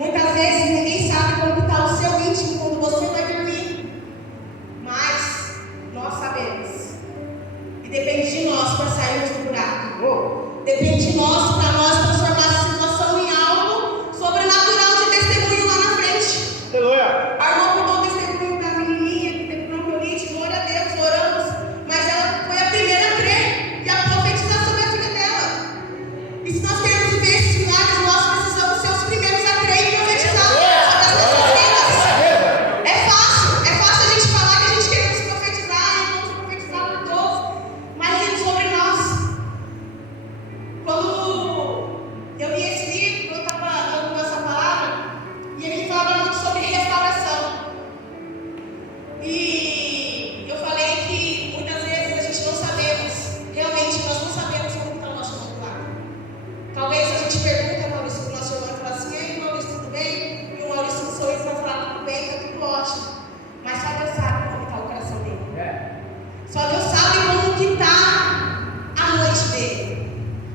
Muitas vezes ninguém sabe como está o seu íntimo quando você vai dormir, mas nós sabemos. E depende de nós para sairmos do buraco. Depende de nós para nós transformar essa situação em algo sobrenatural de testemunho lá na frente. Aleluia. A irmã contou o testemunho da menininha que teve bronquiolite, glória a Deus, oramos, mas ela foi a primeira a crer e a profetizar sobre a filha dela. E se nós queremos ver esses milagres, nós precisamos ser os primeiros a crer e profetizar sobre as nossas vidas. É fácil a gente falar que a gente queremos profetizar e vamos profetizar por todos, mas sobre nós. Quando eu li esse livro, eu estava dando essa palavra, e ele falava muito sobre restauração. E eu falei que muitas vezes a gente não sabemos, realmente nós não sabemos como está o nosso irmão lá. Talvez a gente pergunta a Maurício para o nosso irmão e fala assim: ei, Maurício, tudo bem? E o Maurício no sorriso vai falar: tudo bem, está tudo ótimo. Mas só Deus sabe como está o coração dele. Só Deus sabe como que está a noite dele.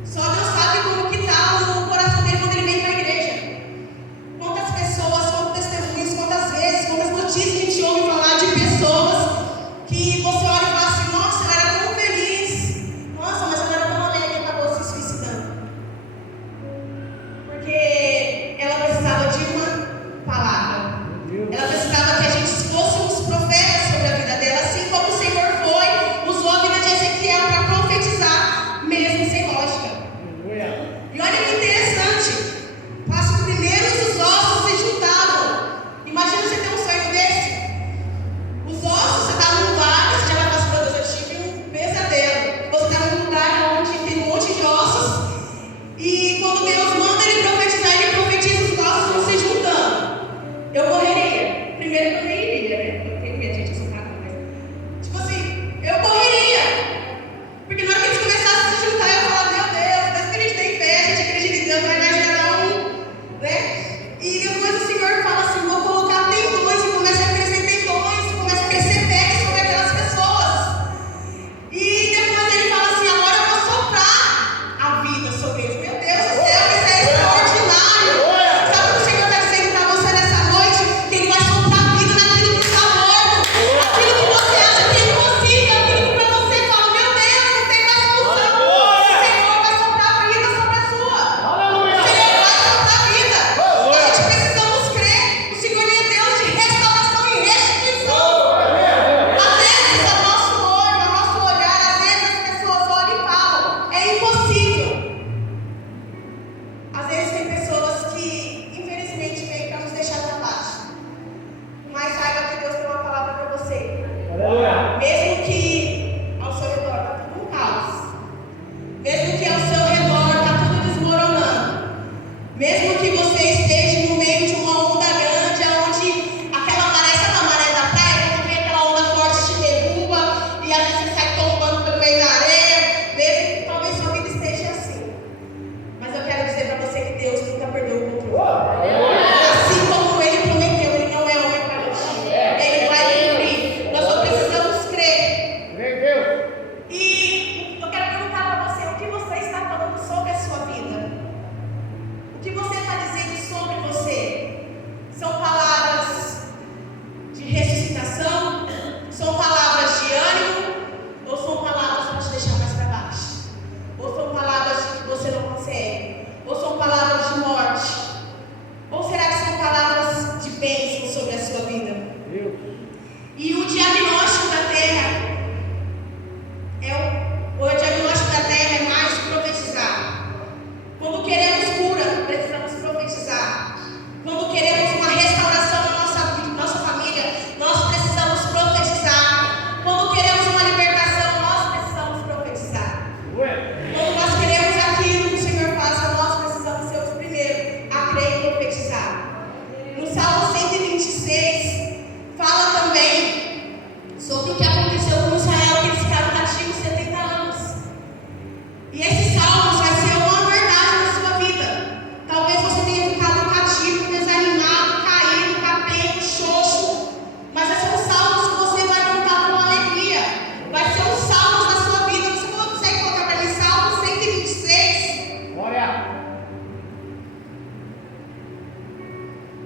Só Deus sabe como que está o coração dele quando ele vem para a igreja. Quantas pessoas, quantos testemunhos, quantas vezes, quantas notícias a gente ouve falar de pessoas que você olha e fala assim: nossa, ela era tão feliz, nossa, mas ela era tão alegre e acabou se suicidando. Porque ela precisava de uma palavra. Ela precisava que a gente fôssemos profetas sobre a vida dela, assim como o Senhor foi, usou a vida de Ezequiel para profetizar, mesmo sem lógica. E olha que interessante, passo primeiro os ossos se juntavam. Imagina você ter um sonho desse. Os ossos, você está num lugar, você já vai passar para Deus, eu tive um pesadelo. Você está num lugar onde tem um monte de ossos, e quando Deus manda ele profetizar, ele profetiza, os ossos vão se juntando. Eu correria. Primeiro que eu nem iria, né? Eu tenho medo, gente, eu sou cara, mas tipo assim, eu correria. Porque na hora que eles começassem a se juntar, eu falava: meu Deus, mas que a gente tem fé, a gente acredita em Deus, vai me ajudar né? E depois o Senhor fala assim: vou colocar tendões, e começa a crescer tendões, e começa a crescer pele sobre aquelas pessoas. E depois ele fala assim: agora eu vou soprar a vida sobre eles. Meu Deus do céu, isso é extraordinário. Sabe o que o Senhor está dizendo para você nessa noite? Que Ele vai soprar a vida naquilo que está morto, aquilo que você acha que é impossível, aquilo que para você fala: meu Deus, não tem mais solução. O Senhor vai soprar a vida sobre a sua. O Senhor vai soprar a vida. A gente precisamos crer. O Senhor é Deus de restauração e restituição. Às vezes, ao nosso olho, ao nosso olhar, às vezes as pessoas olham e falam: é impossível. Às vezes tem pessoas que, infelizmente, vêm para nos deixar para baixo. Mas saiba que Deus tem uma palavra para você. Mesmo que ao seu redor está tudo um caos, mesmo que ao seu redor está tudo desmoronando, mesmo que você esteja no meio de uma onda grande, onde aquela maré, sabe a maré da praia, quando vem aquela onda forte te derruba, e às vezes você sai tombando pelo meio da areia, mesmo que talvez sua vida esteja assim. Mas eu quero dizer para você que Deus nunca perdeu o controle. Assim como Ele prometeu, Ele não é homem para mentir. Ele vai cumprir. Nós só precisamos crer. E eu quero perguntar para você: o que você está falando sobre a sua vida? O que você está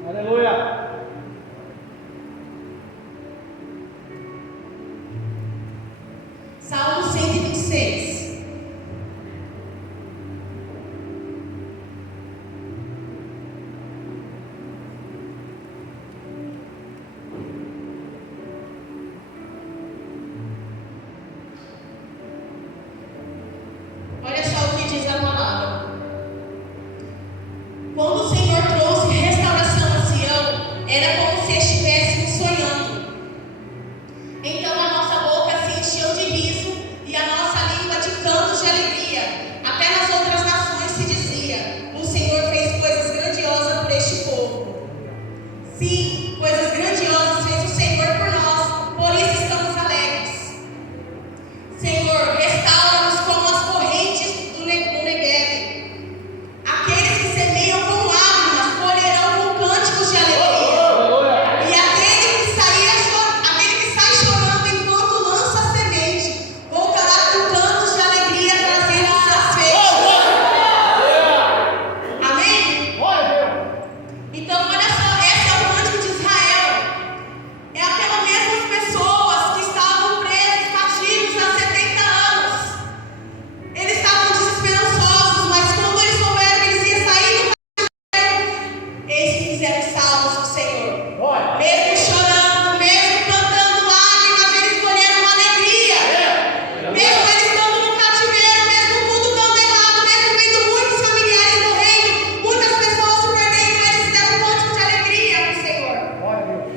Aleluia. Salmo 126. Olha só o que diz a palavra. Quando o Senhor trouxe restauração a Sião, era como se estivéssemos sonhando. Então a nossa boca se encheu de riso e a nossa língua de cantos de alegria. Até nas outras nações se dizia: o Senhor fez coisas grandiosas por este povo. Sim, coisas grandiosas fez o Senhor por nós, por isso estamos alegres. Senhor, restaura-nos como as correntes do Negueb. Aqueles que semeiam com lágrimas colherão com cânticos de alegria. E aquele que sai chorando enquanto lança a semente, voltará com cantos de alegria trazendo os seus feixes. Amém? Então, olha só, esse é o cântico de Israel. É aquelas mesmas pessoas que estavam presas, cativos há 70 anos. Eles estavam desesperançosos, mas quando eles souberam que eles iam sair do cativeiro, eles fizeram salmos do Senhor. Mesmo chorando, mesmo cantando lágrimas, eles colheram uma alegria. Mesmo eles estando no cativeiro, mesmo tudo dando errado, mesmo vendo muitos familiares morrendo, muitas pessoas se perdendo, eles fizeram um cântico de alegria para o Senhor.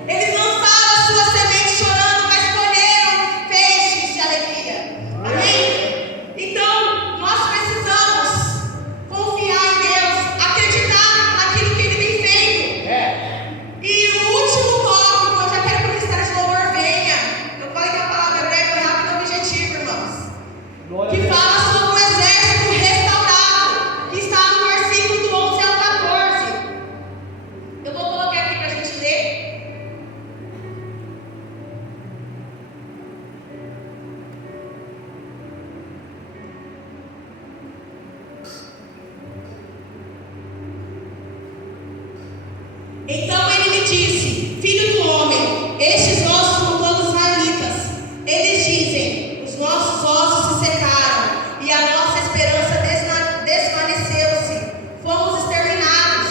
Eles lançaram a sua semente chorando, mas colheram feixes de alegria. Amém? Então, nós precisamos confiar em Deus, acreditar naquilo que Ele tem feito. E o último tópico, eu já quero que o ministério de louvor venha. Eu falei que a palavra é breve, rápida e objetiva, irmãos. Que fala sobre o exército restaurado, que está no versículo do 11 ao 14. Eu vou colocar aqui para a gente ler. Então ele me disse: filho do homem, estes ossos são todos israelitas. Eles dizem: os nossos ossos se secaram e a nossa esperança desvaneceu-se. Fomos exterminados.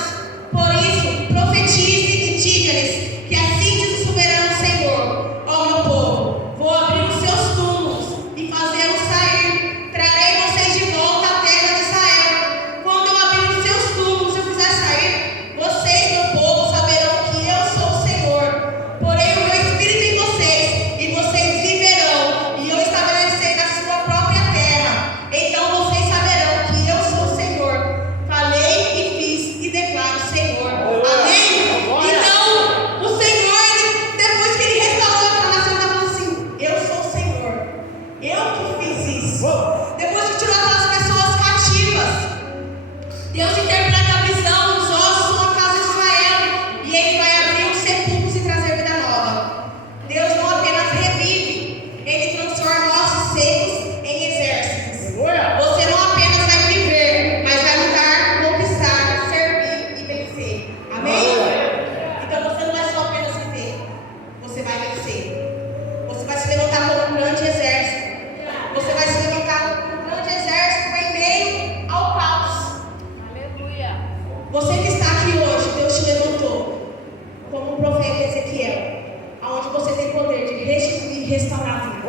Por isso, profetize e diga-lhes que assim diz o soberano Senhor: ó meu povo, vou abrir os seus túmulos e fazê-los sair. Trarei vocês de volta à terra de Israel. Quando eu abrir os seus túmulos e eu fizer sair, vocês, meu povo, saberão que eu sou o Senhor. Porém o meu espírito em vocês, e vocês viverão, e eu estabelecerei na sua própria terra. Então vocês saberão que eu sou o Senhor. Falei e fiz, e declaro o Senhor. Amém? Então, o Senhor, depois que ele restaurou aquela nação, ele falou assim: eu sou o Senhor. Eu que fiz isso. Depois que tirou aquelas pessoas cativas, Deus interpreta a visão, os ossos são a casa de Israel, e Ele vai abrir os sepulcros e trazer vida nova. Deus não apenas revive, Ele transforma ossos secos em exércitos. Você não apenas vai viver, mas vai lutar, conquistar, servir e vencer. Amém? Então você não vai só apenas viver, você vai vencer. Você vai se levantar como um grande exército. Você vai se levantar como um grande exército em meio ao caos. Você que está aqui hoje, Deus te levantou como um profeta Ezequiel, aonde você tem poder de restituir e restaurar a vida.